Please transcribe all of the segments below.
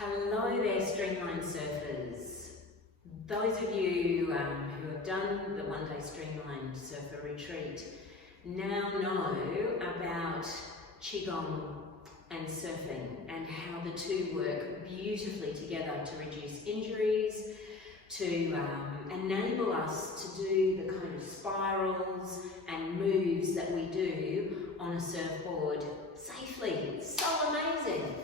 Hello there, Streamlined Surfers. Those of you who have done the one-day Streamlined Surfer retreat now know about Qigong and surfing and how the two work beautifully together to reduce injuries, to enable us to do the kind of spirals and moves that we do on a surfboard safely. It's so amazing.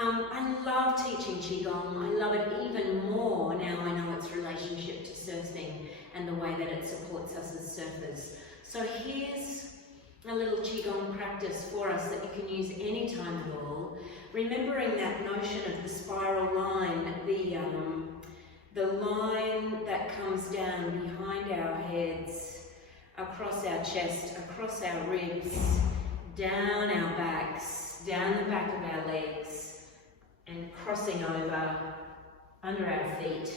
I love teaching Qigong. I love it even more now I know its relationship to surfing and the way that it supports us as surfers. So here's a little Qigong practice for us that you can use any time at all. Remembering that notion of the spiral line, the line that comes down behind our heads, across our chest, across our ribs, down our backs, down the back of our legs, and crossing over under our feet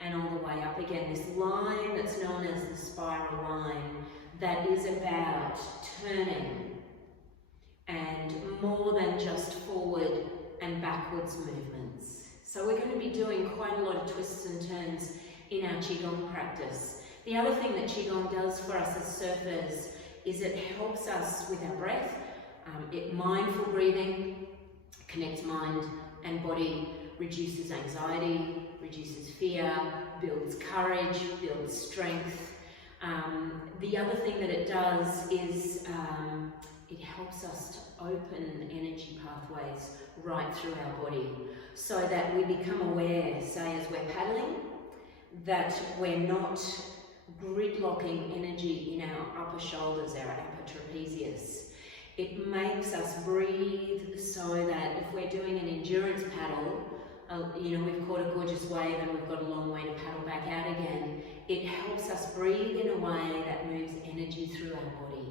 and all the way up again. This line that's known as the spiral line that is about turning and more than just forward and backwards movements. So we're going to be doing quite a lot of twists and turns in our Qigong practice. The other thing that Qigong does for us as surfers is it helps us with our breath. Mindful breathing connects mind and body, reduces anxiety, reduces fear, builds courage, builds strength. The other thing that it does is it helps us to open energy pathways right through our body so that we become aware, say as we're paddling, that we're not gridlocking energy in our upper shoulders, our upper trapezius. It makes us breathe so that if we're doing an endurance paddle, we've caught a gorgeous wave and we've got a long way to paddle back out again, it helps us breathe in a way that moves energy through our body.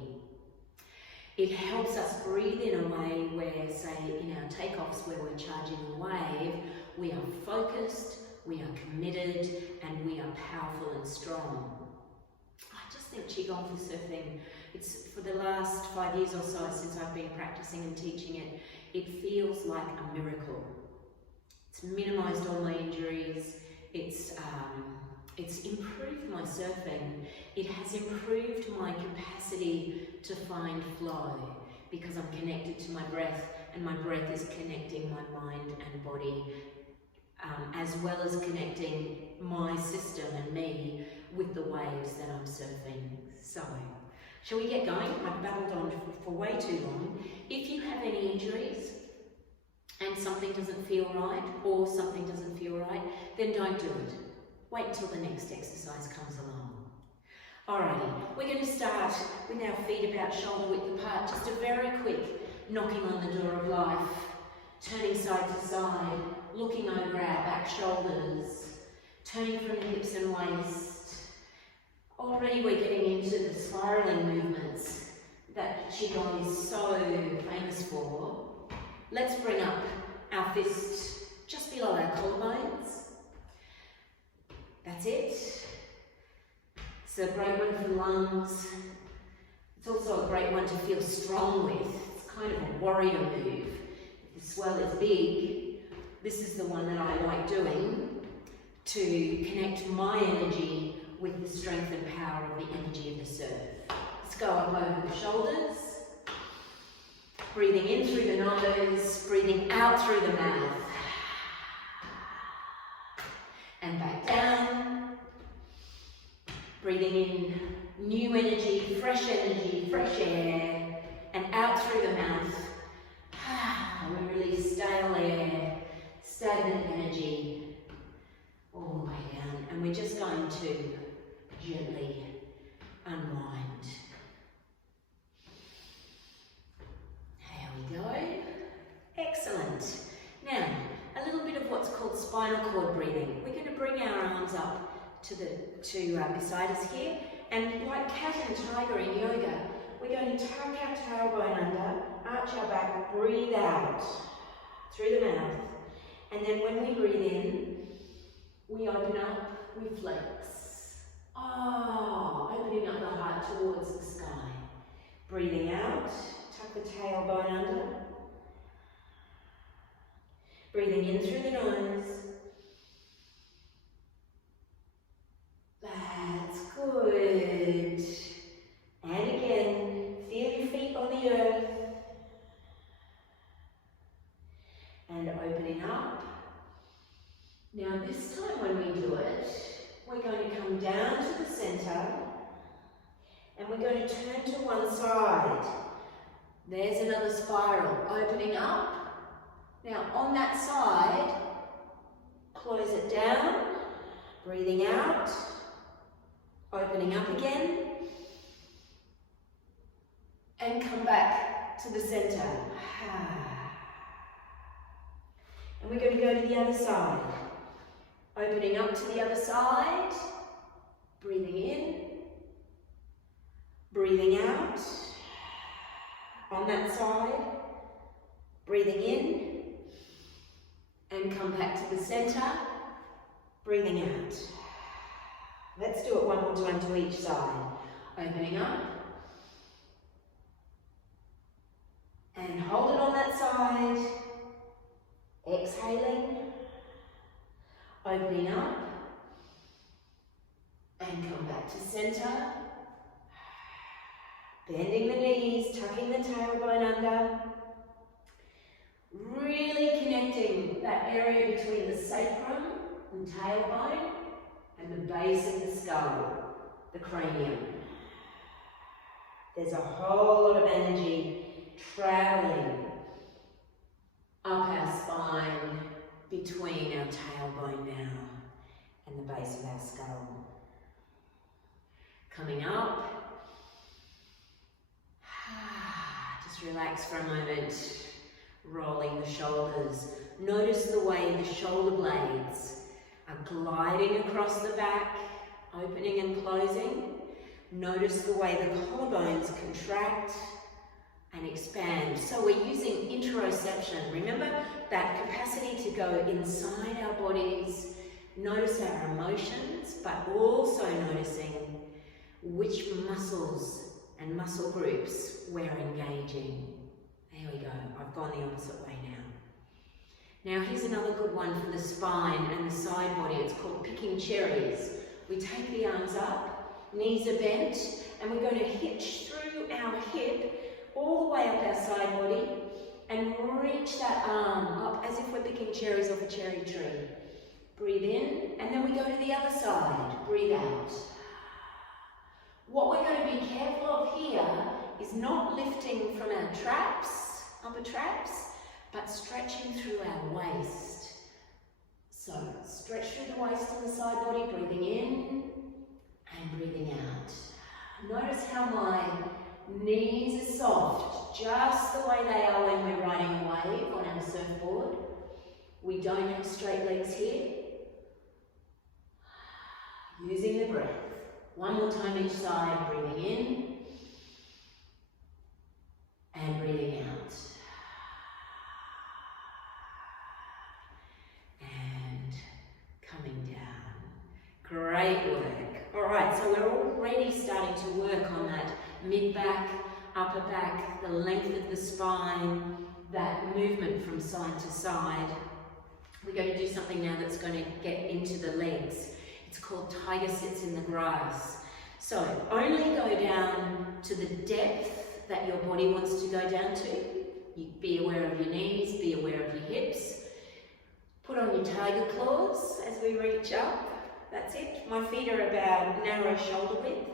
It helps us breathe in a way where, say, in our takeoffs where we're charging a wave, we are focused, we are committed, and we are powerful and strong. I just think Qigong for surfing, it's for the last 5 years or so since I've been practicing and teaching it, it feels like a miracle. It's minimised all my injuries, it's improved my surfing, it has improved my capacity to find flow because I'm connected to my breath and my breath is connecting my mind and body as well as connecting my system and me with the waves that I'm surfing. So, shall we get going? I've babbled on for way too long. If you have any injuries and something doesn't feel right or something doesn't feel right, then don't do it. Wait until the next exercise comes along. Alrighty, we're going to start with our feet about shoulder width apart. Just a very quick knocking on the door of life, turning side to side, looking over our back shoulders, turning from the hips and waist. Already we're getting into the spiraling movements that Qigong is so famous for. Let's bring up our fist just below our collarbones. That's it. It's a great one for lungs. It's also a great one to feel strong with. It's kind of a warrior move. If the swell is big, this is the one that I like doing to connect my energy with the strength and power of the energy of the surf. Let's go up over the shoulders. Breathing in through the nose, breathing out through the mouth. And back down. Breathing in new energy, fresh air, and out through the mouth. We release stale air, stagnant energy, all the way down. And we're just going to gently unwind. There we go. Excellent. Now, a little bit of what's called spinal cord breathing. We're going to bring our arms up to beside us here, and like cat and tiger in yoga, we're going to tuck our tailbone under, arch our back, breathe out through the mouth, and then when we breathe in, we open up, we flex. Opening up the heart towards the sky. Breathing out, tuck the tailbone under. Breathing in through the nose. That's good. And again, feel your feet on the earth. And opening up. Now this time when we do it, we're going to come down to the center and we're going to turn to one side. There's another spiral, opening up. Now on that side, close it down, breathing out, opening up again, and come back to the center. And we're going to go to the other side. Opening up to the other side, breathing in, breathing out. On that side, breathing in, and come back to the center, breathing out. Let's do it one more time to each side. Opening up, and hold it on that side. Exhaling, opening up, and come back to center. Bending the knees, tucking the tailbone under. Really connecting that area between the sacrum and tailbone and the base of the skull, the cranium. There's a whole lot of energy traveling up our spine between our tailbone now and the base of our skull. Coming up. Just relax for a moment, rolling the shoulders. Notice the way the shoulder blades are gliding across the back, opening and closing. Notice the way the collarbones contract and expand. So we're using interoception. Remember that capacity to go inside our bodies, notice our emotions, but also noticing which muscles and muscle groups we're engaging. There we go. I've gone the opposite way now. Now here's another good one for the spine and the side body. It's called picking cherries. We take the arms up, knees are bent, and we're going to hitch through our hip all the way up our side body and reach that arm up as if we're picking cherries off a cherry tree. Breathe in, and then we go to the other side. Breathe out. What we're going to be careful of here is not lifting from our traps, upper traps, but stretching through our waist. So, stretch through the waist on the side body, breathing in and breathing out. Notice how my knees are soft, just the way they are when we're riding a wave on our surfboard. We don't have straight legs here. Using the breath. One more time each side, breathing in and breathing out. And coming down. Great work. All right, so we're already starting to work on that mid-back, upper back, the length of the spine, that movement from side to side. We're going to do something now that's going to get into the legs. It's called tiger sits in the grass. So only go down to the depth that your body wants to go down to. You be aware of your knees, be aware of your hips. Put on your tiger claws as we reach up. That's it. My feet are about narrow shoulder width.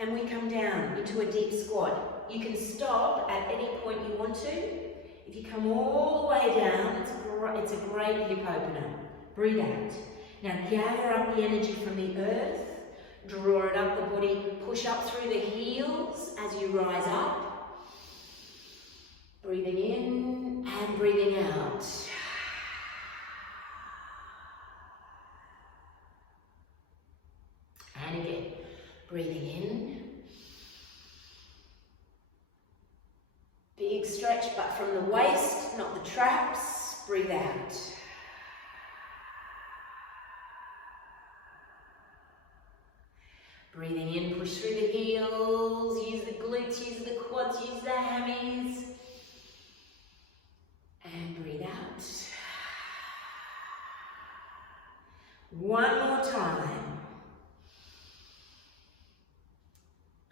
And we come down into a deep squat. You can stop at any point you want to. If you come all the way down, it's a great hip opener. Breathe out. Now gather up the energy from the earth, draw it up the body, push up through the heels as you rise up. Breathing in and breathing out. And again, breathing in. Big stretch, but from the waist, not the traps. Breathe out. Breathing in, push through the heels, use the glutes, use the quads, use the hammies. And breathe out. One more time.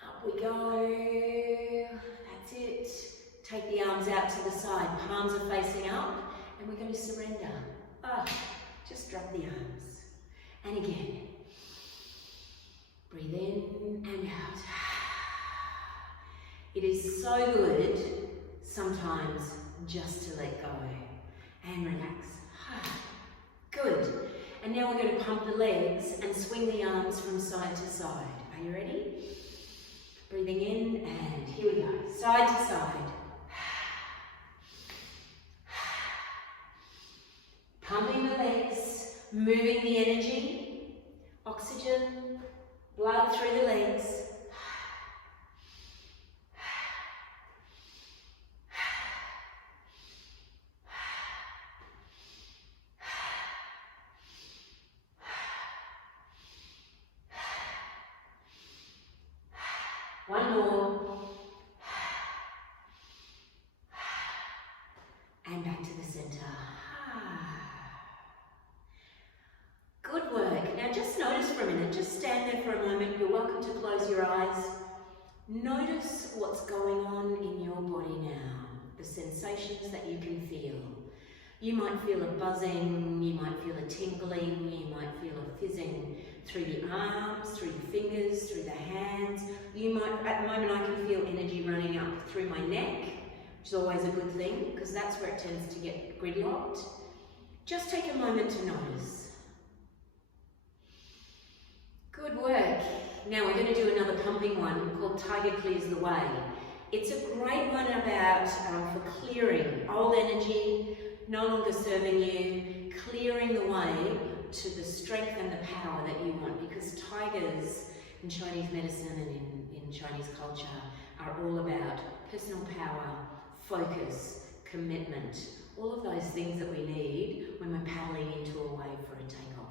Up we go. That's it. Take the arms out to the side. Palms are facing up. And we're going to surrender. Just drop the arms. And again. Breathe in and out. It is so good sometimes just to let go and relax. Good. And now we're going to pump the legs and swing the arms from side to side. Are you ready? Breathing in and here we go. Side to side. Pumping the legs, moving the energy, oxygen, blood through the legs. One more. And back to the center. Good work. Now just notice for a minute, just stand there for a moment. You're welcome to close your eyes. Notice what's going on in your body now, the sensations that you can feel. You might feel a buzzing, you might feel a tingling, you might feel a fizzing through the arms, through the fingers, through the hands. You might, at the moment I can feel energy running up through my neck, which is always a good thing because that's where it tends to get gridlocked. Just take a moment to notice. Good work. Now we're going to do another pumping one called Tiger Clears the Way. It's a great one about for clearing old energy, no longer serving you, clearing the way to the strength and the power that you want, because tigers in Chinese medicine and in Chinese culture are all about personal power, focus, commitment, all of those things that we need when we're paddling into a wave for a takeoff.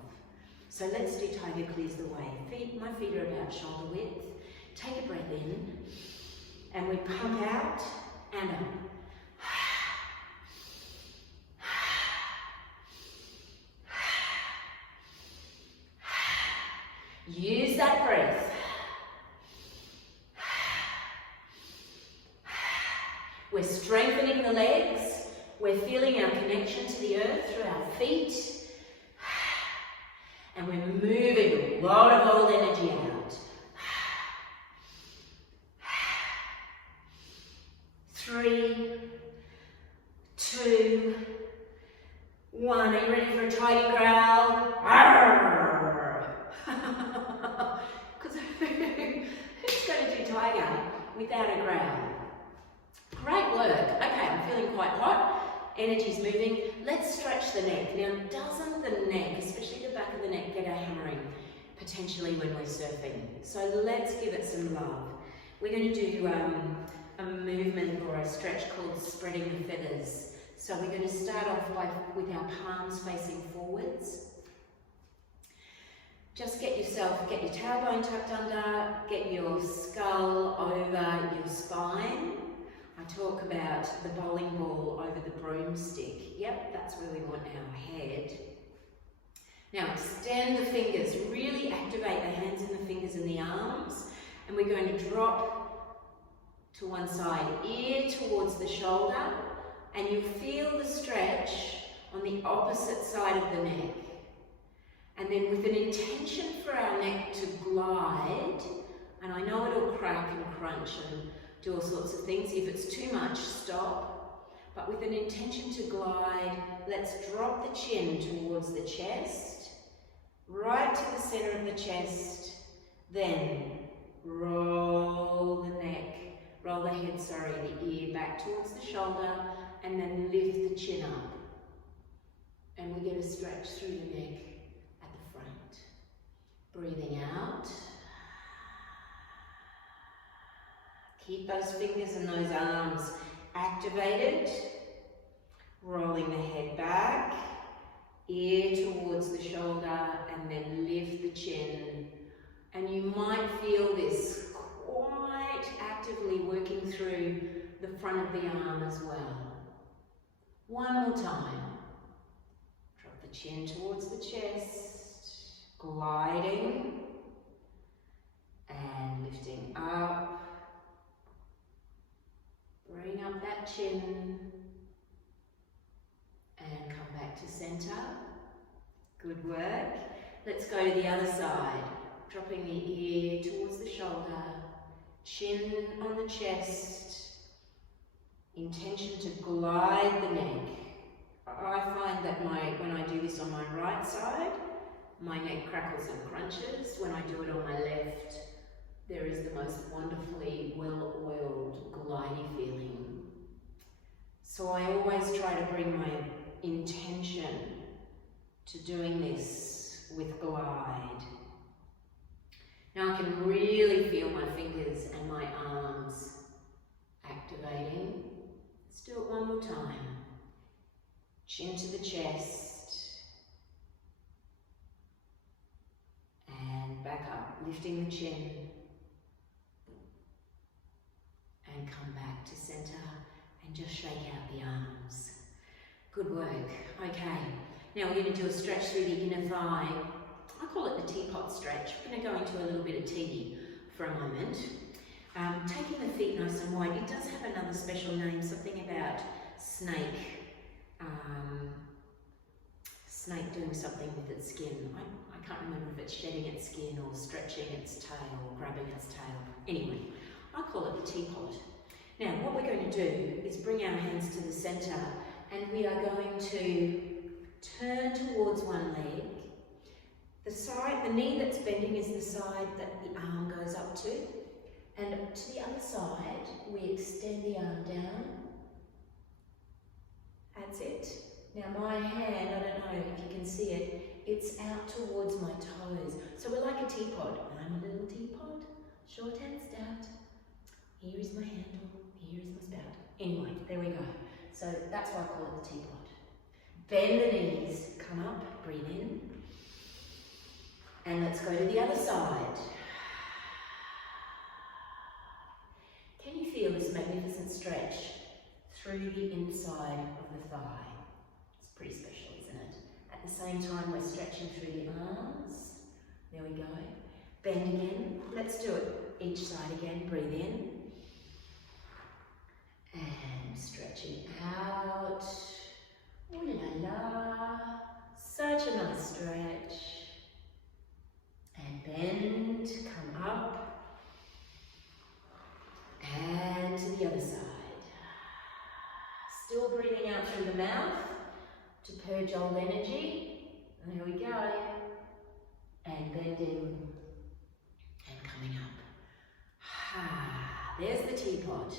So let's do Tiger Clears the Way. My feet are about shoulder width. Take a breath in and we pump out and up. Use that breath. We're strengthening the legs. We're feeling our connection to the earth through our feet. And we're moving a lot of old energy out. 3, 2, 1. Are you ready for a tiger growl? Because who's going to do tiger without a growl? Great work. Okay, I'm feeling quite hot. Energy's moving. Let's stretch the neck. Now, doesn't the neck, especially the back of the neck, get a hammering potentially when we're surfing? So let's give it some love. We're going to do a movement or a stretch called spreading the feathers. So we're going to start off with our palms facing forwards. Just get your tailbone tucked under, get your skull over your spine. I talk about the bowling ball over the broomstick. Yep, that's where we want our head. Now extend the fingers, really activate the hands and the fingers and the arms. And we're going to drop to one side, ear towards the shoulder. And you feel the stretch on the opposite side of the neck. And then with an intention for our neck to glide, and I know it'll crack and crunch and do all sorts of things. If it's too much, stop. But with an intention to glide, let's drop the chin towards the chest, right to the center of the chest, then roll the head, the ear back towards the shoulder, and then lift the chin up. And we get a stretch through the neck at the front. Breathing out. Keep those fingers and those arms activated. Rolling the head back, ear towards the shoulder, and then lift the chin. And you might feel this quite actively working through the front of the arm as well. One more time. Drop the chin towards the chest. gliding and lifting up. Bring up that chin and come back to center. Good work. Let's go to the other side. Dropping the ear towards the shoulder, chin on the chest, intention to glide the neck. I find that when I do this on my right side, my neck crackles and crunches. When I do it on my left, there is the most wonderfully well-oiled, glidey feeling. So I always try to bring my intention to doing this with glide. Now I can really feel my fingers and my arms activating. Let's do it one more time. Chin to the chest. And back up, lifting the chin. And come back to center and just shake out the arms. Good work. Okay, now we're going to do a stretch through the inner thigh. I call it the teapot stretch. We're going to go into a little bit of tea for a moment. Taking the feet nice and wide. It does have another special name, something about snake. Snake doing something with its skin. I can't remember if it's shedding its skin or stretching its tail or grabbing its tail. Anyway, I call it the teapot. Now what we're going to do is bring our hands to the center and we are going to turn towards one leg. The knee that's bending is the side that the arm goes up to. And to the other side, we extend the arm down. That's it. Now my hand, I don't know if you can see it, it's out towards my toes. So we're like a teapot. I'm a little teapot, short and stout. Here is my handle, here is my spout. Anyway, there we go. So that's why I call it the teapot. Bend the knees, come up, breathe in. And let's go to the other side. Can you feel this magnificent stretch through the inside of the thigh? It's pretty special, isn't it? At the same time, we're stretching through the arms. There we go. Bend again. Let's do it each side again. Breathe in. And stretching out. Ooh la la. Such a nice stretch. And bend, come up. And to the other side. Still breathing out through the mouth to purge old energy. And here we go. And bending and coming up. There's the teapot.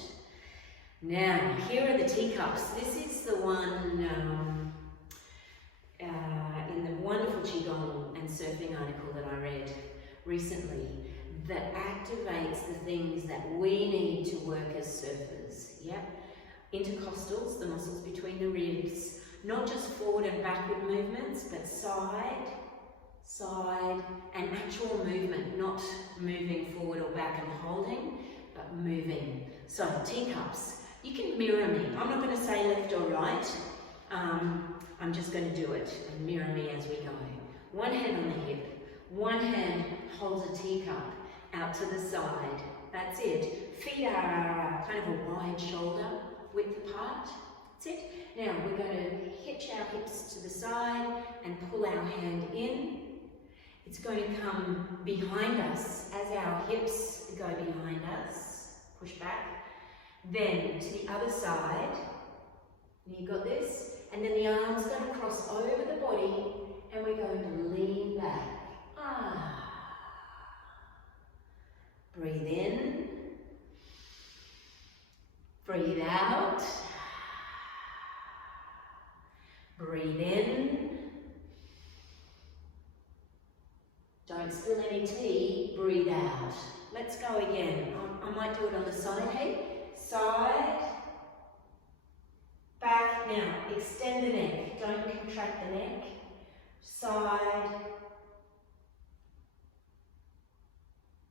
Now, here are the teacups. This is the one in the wonderful Qigong and surfing article that I read recently that activates the things that we need to work as surfers. Yep. Intercostals, the muscles between the ribs, not just forward and backward movements, but side, and actual movement, not moving forward or back and holding, but moving. So, teacups. You can mirror me. I'm not going to say left or right. I'm just going to do it and mirror me as we go. One hand on the hip. One hand holds a teacup out to the side. That's it. Feet are kind of a wide shoulder width apart. That's it. Now we're going to hitch our hips to the side and pull our hand in. It's going to come behind us as our hips go behind us. Push back. Then to the other side. You got this? And then the arm's going to cross over the body and we're going to lean back. Breathe in. Breathe out. Breathe in. Don't spill any tea. Breathe out. Let's go again. I might do it on the side. Hey, side. Back. Now, extend the neck. Don't contract the neck. Side.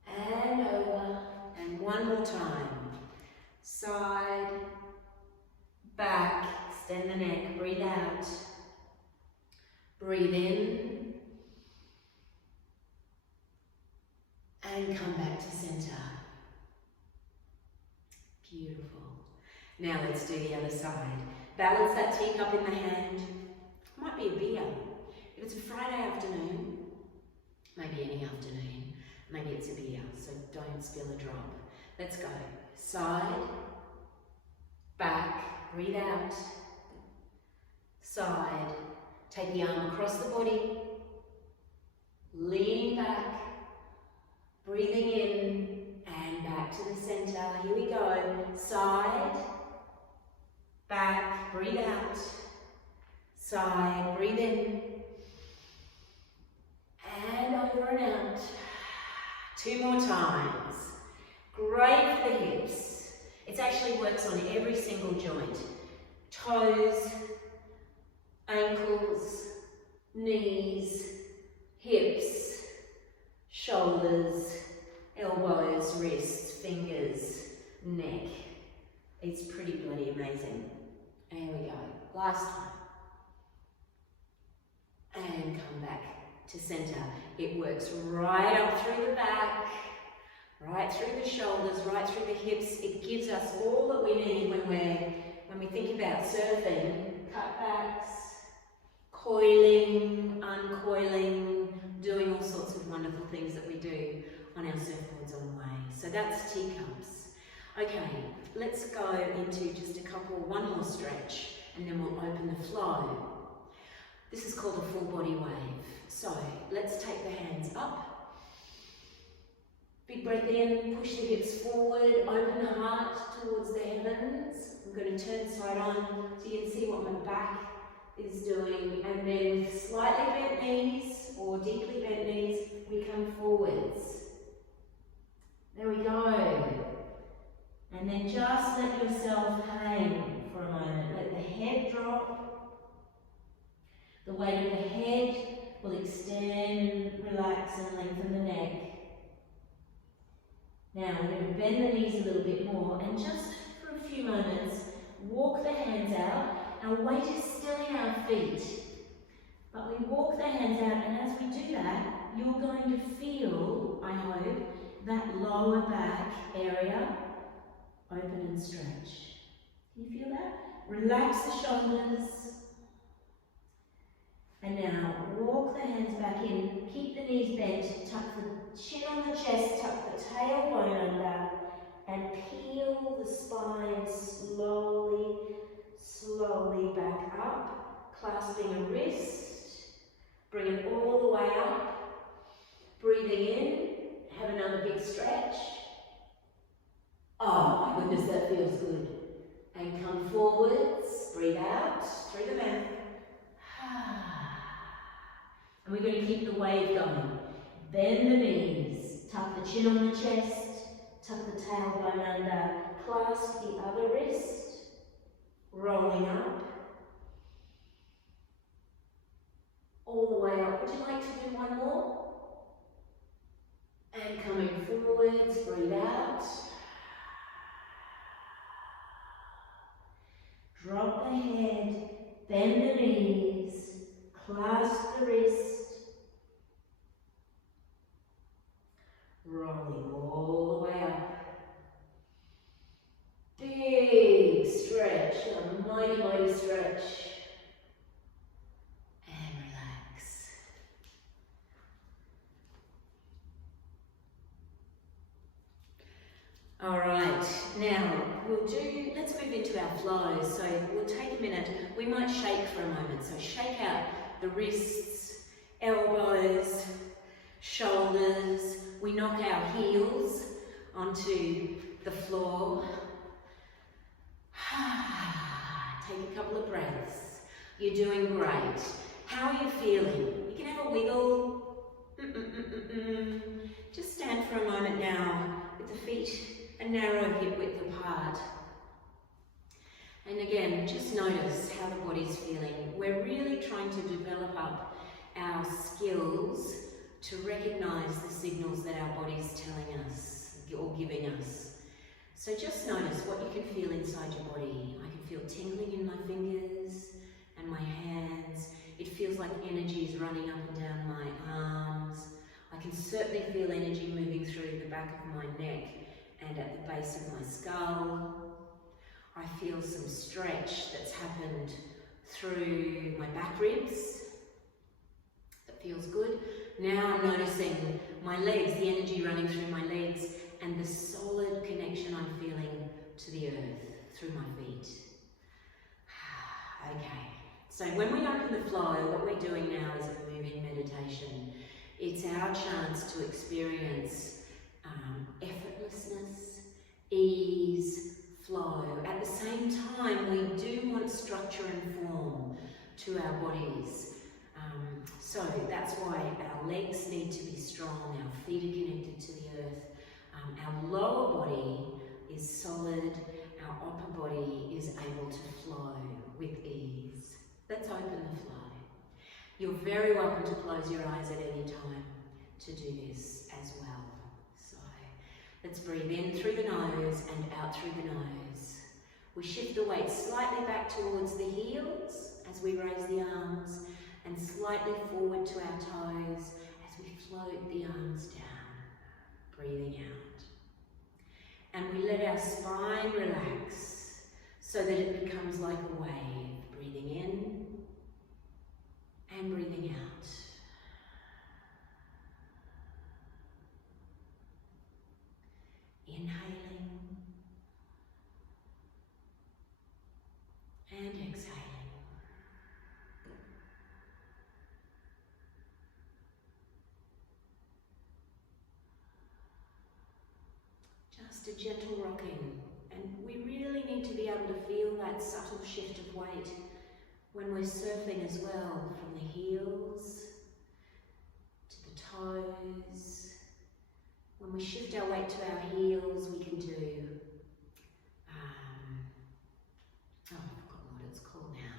And over. And one more time. Side. Back. Extend the neck. Breathe out. Breathe in. and come back to center. Beautiful. Now let's do the other side. Balance that teacup in the hand. Might be a beer. If it's a Friday afternoon, maybe any afternoon, maybe it's a beer, so don't spill a drop. Let's go. Side, back, breathe out. Side, take the arm across the body, leaning back, breathing in and back to the center. Here we go. Side, back, breathe out. Side, breathe in. And over and out. 2 more times. Great for the hips. It actually works on every single joint. Toes, ankles, knees, hips, shoulders, elbows, wrists, fingers, neck. It's pretty bloody amazing. There we go. Last time. And come back to center. It works right up through the back, right through the shoulders, right through the hips. It gives us all that we need when we think about surfing. Cutbacks, coiling, uncoiling, doing all sorts of wonderful things that we do on our surfboards on the way. So that's teacups. Okay, let's go into just one more stretch, and then we'll open the flow. This is called a full body wave. So let's take the hands up. Big breath in, push the hips forward, open the heart towards the heavens. I'm going to turn side on so you can see what my back is doing. And then slightly bent knees or deeply bent knees, we come forwards. There we go. And then just let yourself hang for a moment. Let the head drop. The weight of the head will extend, relax and lengthen the neck. Now we're going to bend the knees a little bit more and just for a few moments walk the hands out. Our weight is still in our feet, but we walk the hands out, and as we do that, you're going to feel, I hope, that lower back area open and stretch. Can you feel that? Relax the shoulders. And now walk the hands back in, keep the knees bent, tuck the chin on the chest, tuck the tailbone under, and peel the spine slowly back up, clasping a wrist, bring it all the way up, breathing in, have another big stretch. Oh my goodness, that feels good. And come forwards, breathe out through the mouth. And we're going to keep the wave going. Bend the knees, tuck the chin on the chest, tuck the tailbone under, clasp the other wrist, rolling up, all the way up. Would you like to do one more? And coming forwards, breathe out. Drop the head, bend the knees, clasp the wrist, rolling all the way up. Big stretch, a mighty stretch. And relax. All right, now let's move into our flow. So we'll take a minute. We might shake for a moment. So shake out the wrists, elbows, shoulders. We knock our heels onto the floor. Take a couple of breaths. You're doing great. How are you feeling? You can have a wiggle. Just stand for a moment now with the feet a narrow hip width apart. And again, just notice how the body's feeling. We're really trying to develop up our skills to recognize the signals that our body's telling us or giving us. So just notice what you can feel inside your body. I can feel tingling in my fingers and my hands. It feels like energy is running up and down my arms. I I can certainly feel energy moving through the back of my neck and at the base of my skull. I feel some stretch that's happened through my back ribs. That feels good. Now I'm noticing my legs, the energy running through my legs, and the solid connection I'm feeling to the earth through my feet. Okay, so when we open the flow, what we're doing now is a moving meditation. It's our chance to experience effortlessness, ease, flow. At the same time, we do want structure and form to our bodies. So that's why our legs need to be strong, our feet are connected to the earth, our lower body is solid, our upper body is able to flow with ease. Let's open the flow. You're very welcome to close your eyes at any time to do this as well. So let's breathe in through the nose and out through the nose. We shift the weight slightly back towards the heels as we raise the arms, and slightly forward to our toes as we float the arms down, breathing out. And we let our spine relax so that it becomes like a wave, breathing in and breathing out. Inhaling and exhaling. Just a gentle rocking, and we really need to be able to feel that subtle shift of weight when we're surfing as well, from the heels to the toes. When we shift our weight to our heels, we can do, I've forgotten what it's called now.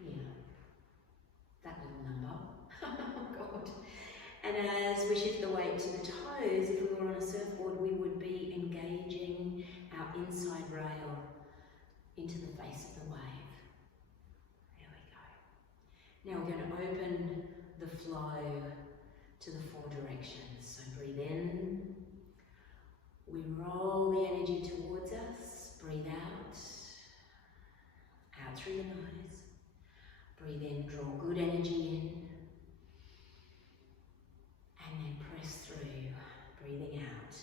Yeah, that little number. Oh God. And as we shift the weight to the toes, if we were on a surfboard, we would be engaging our inside rail into the face of the wave. There we go. Now we're going to open the flow to the four directions. So breathe in. We roll the energy towards us. Breathe out. Out through the nose. Breathe in, draw good energy in. And then press through, breathing out.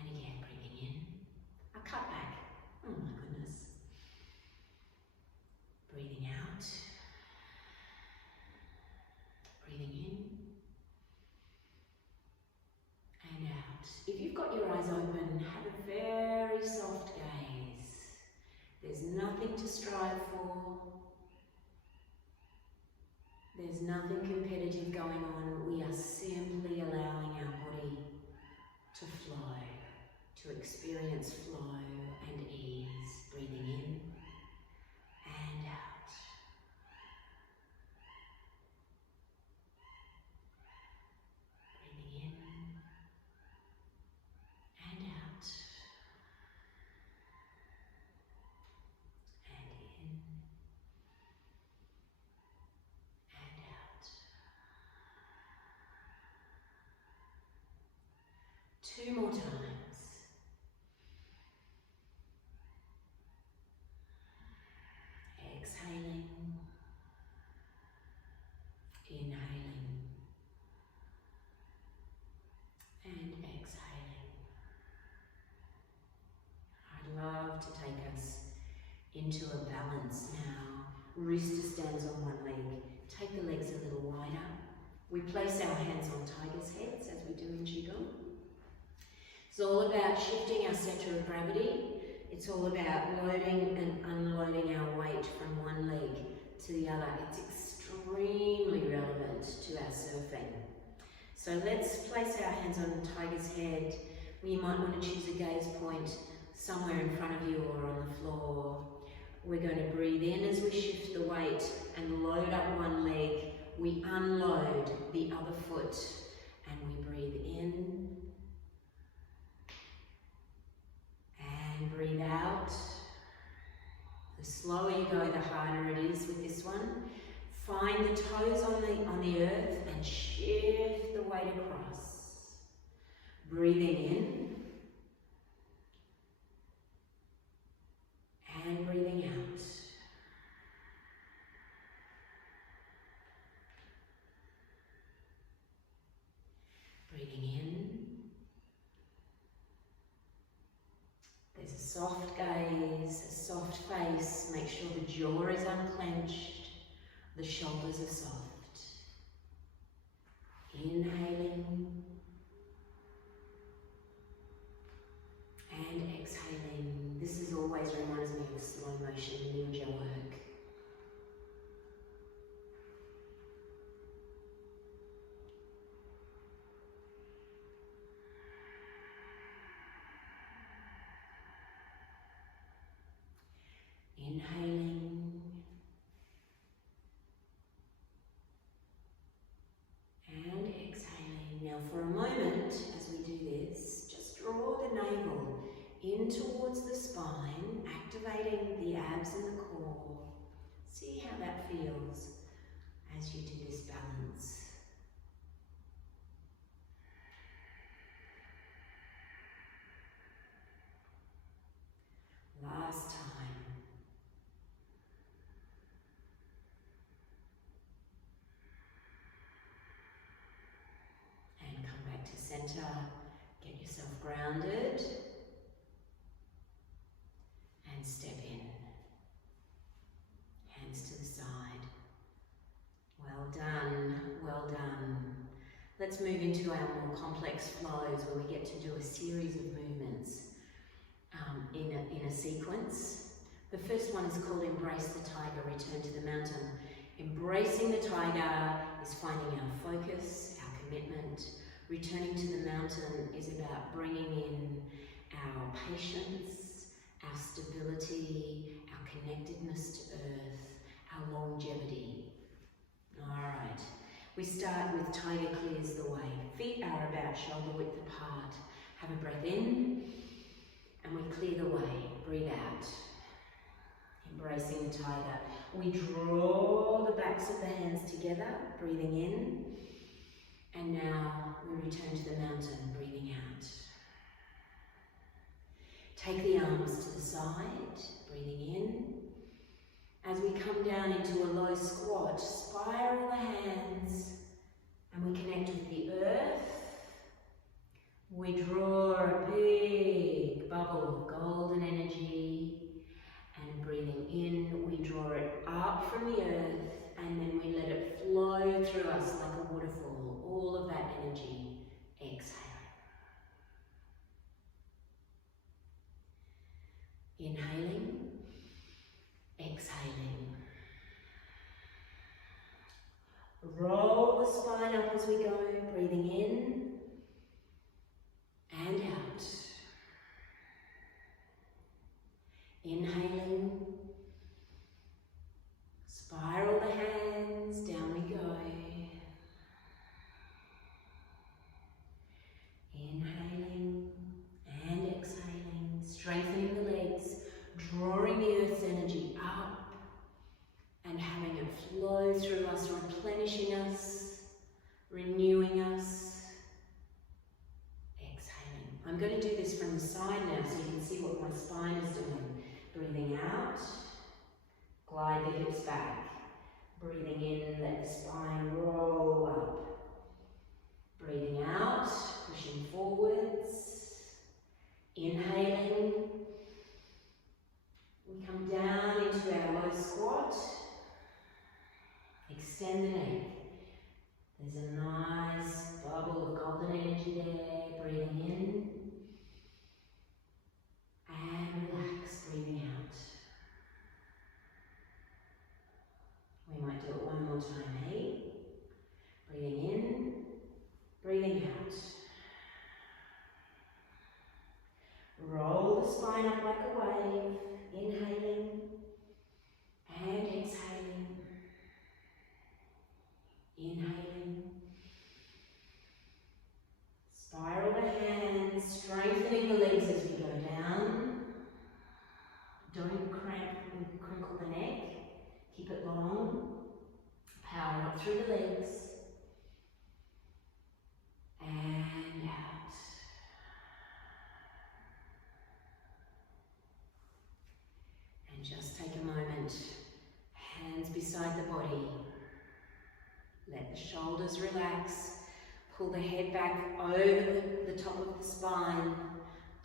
And again, breathing in. A cut back. Oh my goodness. Breathing out. Breathing in. And out. If you've got your eyes open, have a very soft gaze. There's nothing to strive for. There's nothing competitive going on. We are simply allowing our body to flow, to experience flow and ease. Breathing in and out. Breathing in and out. And in. Two more times. Exhaling, inhaling, and exhaling. I'd love to take us into a balance now. Wrist stands on one leg. Take the legs a little wider. We place our hands on tiger's heads as we do in Qigong. It's all about shifting our centre of gravity. It's all about loading and unloading our weight from one leg to the other. It's extremely relevant to our surfing. So let's place our hands on the tiger's head. You might want to choose a gaze point somewhere in front of you or on the floor. We're going to breathe in as we shift the weight and load up one leg. We unload the other foot and we breathe in. And breathe out. The slower you go, the harder it is with this one. Find the toes on the earth and shift the weight across. Breathing in and breathing out. Breathing in. There's a soft gaze, a soft face. Make sure the jaw is unclenched. The shoulders are soft. Inhaling and exhaling. This is always reminds me of slow motion ninja work. Inhaling and exhaling. Now for a moment, as we do this, just draw the navel in towards the spine, activating the abs and the core. See how that feels as you do this balance. Last time. Center, get yourself grounded and step in. Hands to the side. Well done, well done. Let's move into our more complex flows where we get to do a series of movements in a sequence. The first one is called Embrace the Tiger, Return to the Mountain. Embracing the tiger is finding our focus, our commitment. Returning to the mountain is about bringing in our patience, our stability, our connectedness to earth, our longevity. All right, we start with tiger clears the way. Feet are about shoulder width apart. Have a breath in, and we clear the way. Breathe out. Embracing the tiger. We draw the backs of the hands together, breathing in. And now we return to the mountain, breathing out. Take the arms to the side, breathing in. As we come down into a low squat, spiral the hands and we connect with the earth. We draw a big bubble of golden energy and breathing in, we draw it up from the earth and then we let it flow through us like a waterfall. All of that energy, exhaling. Inhaling, exhaling. Roll the spine up as we go, breathing in and out. Inhaling, spiral the hands, down we go. Inhaling and exhaling, strengthening the legs, drawing the earth's energy up and having it flow through us, replenishing us, renewing us. Exhaling. I'm going to do this from the side now so you can see what my spine is doing. Breathing out, glide the hips back. Breathing in, let the spine roll up. Breathing out, pushing forwards. Inhaling. We come down into our low squat. Extend the neck. There's a nice bubble of golden energy there. Breathing in. And relax, breathing out. We might do it one more time, hey? Breathing in. Breathing out. Roll the spine up like a wave. Inhaling and exhaling. Inhaling. Spiral the hands, strengthening the legs as we go down. Don't crinkle the neck. Keep it long. just take a moment, hands beside the body. Let the shoulders relax. Pull the head back over the top of the spine,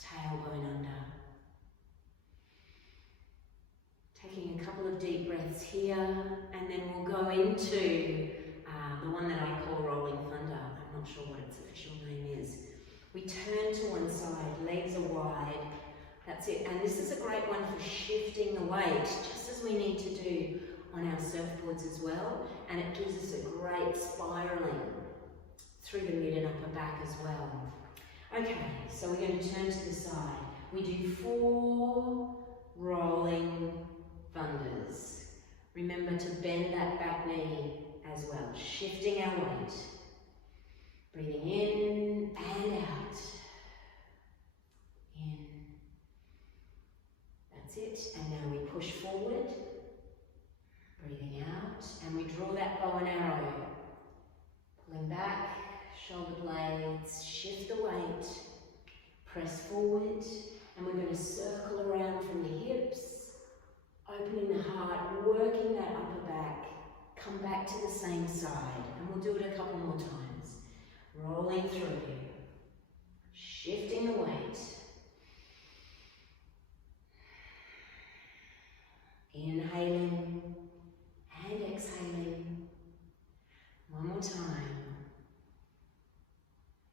tailbone under. Taking a couple of deep breaths here, and then we'll go into the one that I call Rolling Thunder. I'm not sure what its official name is. We turn to one side, legs are wide. That's it. And this is a great one for shifting the weight, just as we need to do on our surfboards as well. And it gives us a great spiraling through the mid and upper back as well. Okay, so we're going to turn to the side. We do 4 rolling thunders. Remember to bend that back knee as well, shifting our weight. Breathing in and out. In. That's it. And now we push forward. Breathing out. And we draw that bow and arrow. Pulling back, shoulder blades, shift the weight. Press forward. And we're going to circle around from the hips. Opening the heart, working that upper back. Come back to the same side. And we'll do it a couple more times. Rolling through, shifting the weight, inhaling and exhaling. One more time.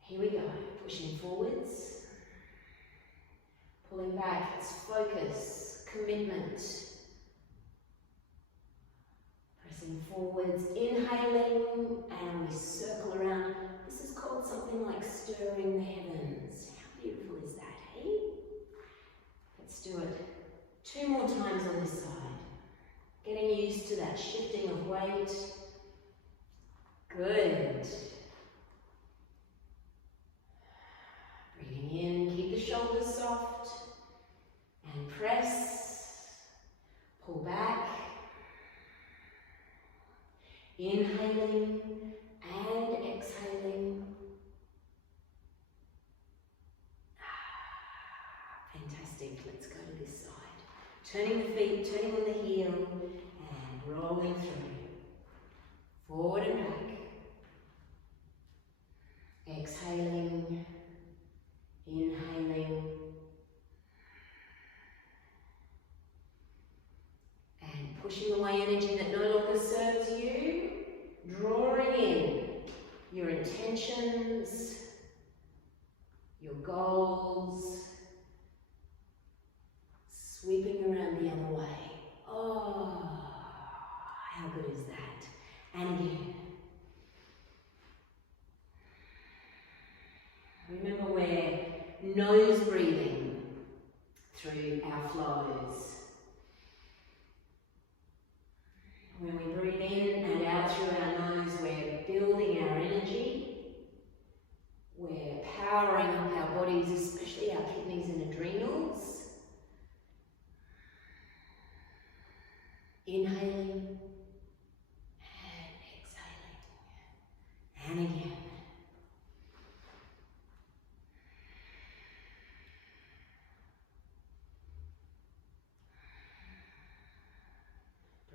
Here we go, pushing forwards, pulling back, it's focus, commitment. Pressing forwards, inhaling, and we circle around. This is called something like stirring the heavens. How beautiful is that, hey? Let's do it 2 more times on this side. Getting used to that shifting of weight. Good. Breathing in, keep the shoulders soft. And press. Pull back. Inhaling and exhaling. Fantastic. Let's go to this side. Turning the feet, turning on the heel, and rolling through. Forward and back. Exhaling. Inhaling. And pushing away energy that no longer serves you. Drawing in your intentions, your goals, sweeping around the other way. Oh, how good is that? And again. Remember we're nose breathing through our flows. When we breathe in and out through our nose, we're building our energy. We're powering up our bodies, especially our kidneys and adrenals. Inhaling and exhaling. And again.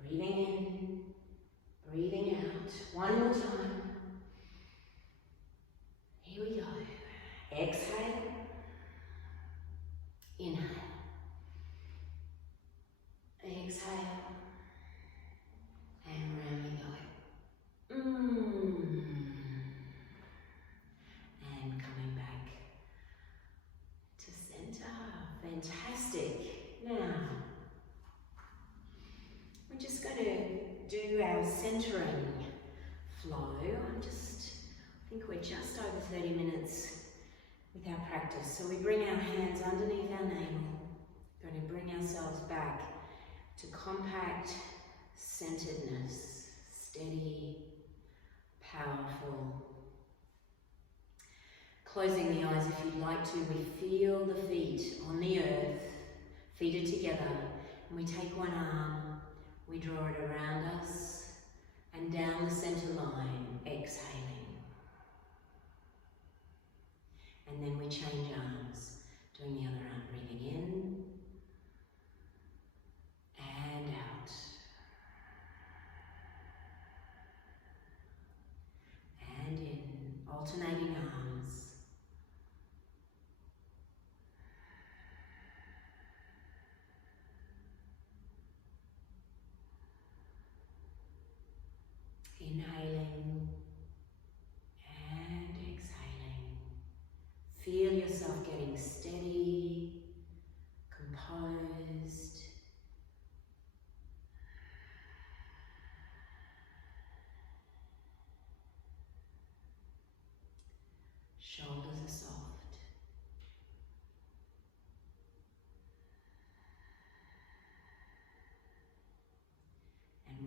Breathing in, breathing out. One more time. Here we go. Exhale. Inhale. Exhale. And round we go. And coming back to center. Fantastic. Now, we're just going to do our centering flow. I think we're just over 30 minutes with our practice. So we bring our hands underneath our navel. We're going to bring ourselves back to compact centeredness, steady, powerful. Closing the eyes if you'd like to, we feel the feet on the earth, feet are together, and we take one arm, we draw it around us and down the center line, exhaling. And then we change arms, doing the other arm, breathing in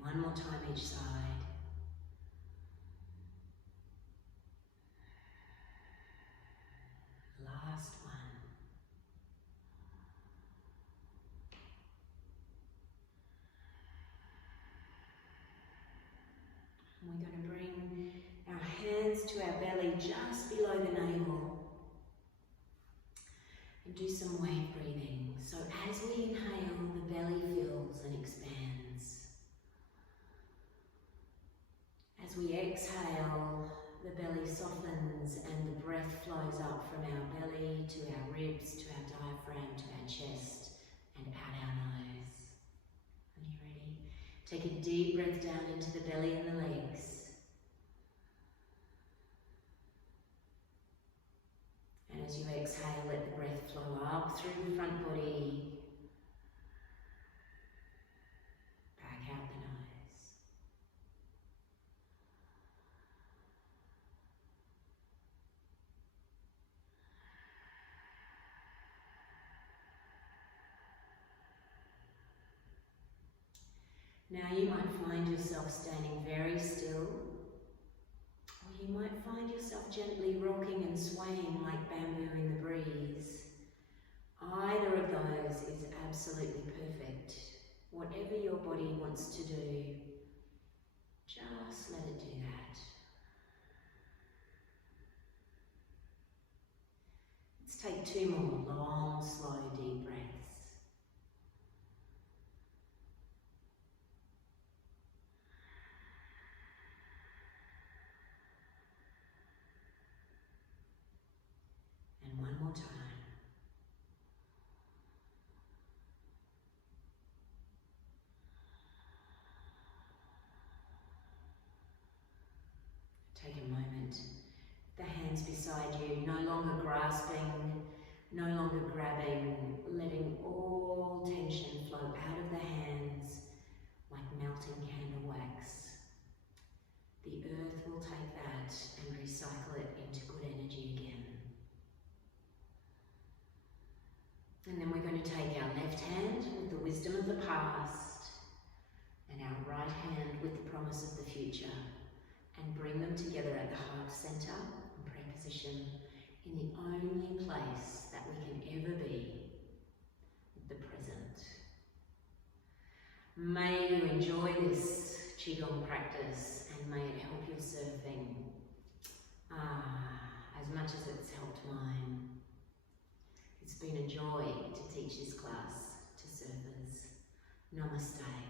one more time each side. Last one. And we're going to bring our hands to our belly just below the navel. And do some wave breathing. So as we inhale, the belly fills and expands. As we exhale, the belly softens and the breath flows up from our belly to our ribs, to our diaphragm, to our chest, and out our nose. Are you ready? Take a deep breath down into the belly and the legs. And as you exhale, let the breath flow up through the front body, back out the nose. Now you might find yourself standing very still, or you might find yourself gently rocking and swaying like bamboo in the breeze. Either of those is absolutely perfect. Whatever your body wants to do, just let it do that. Let's take 2 more long, slow, deep breaths. And one more time. Take a moment. The hands beside you, no longer grasping, no longer grabbing, letting all tension flow out of the hands like melting candle wax. The earth will take that and recycle it into good energy again. And then we're going to take our left hand with the wisdom of the past and our right hand with the promise of the future, and bring them together at the heart center in prayer position, in the only place that we can ever be, the present. May you enjoy this Qigong practice, and may it help your surfing as much as it's helped mine. It's been a joy to teach this class to surfers. Namaste.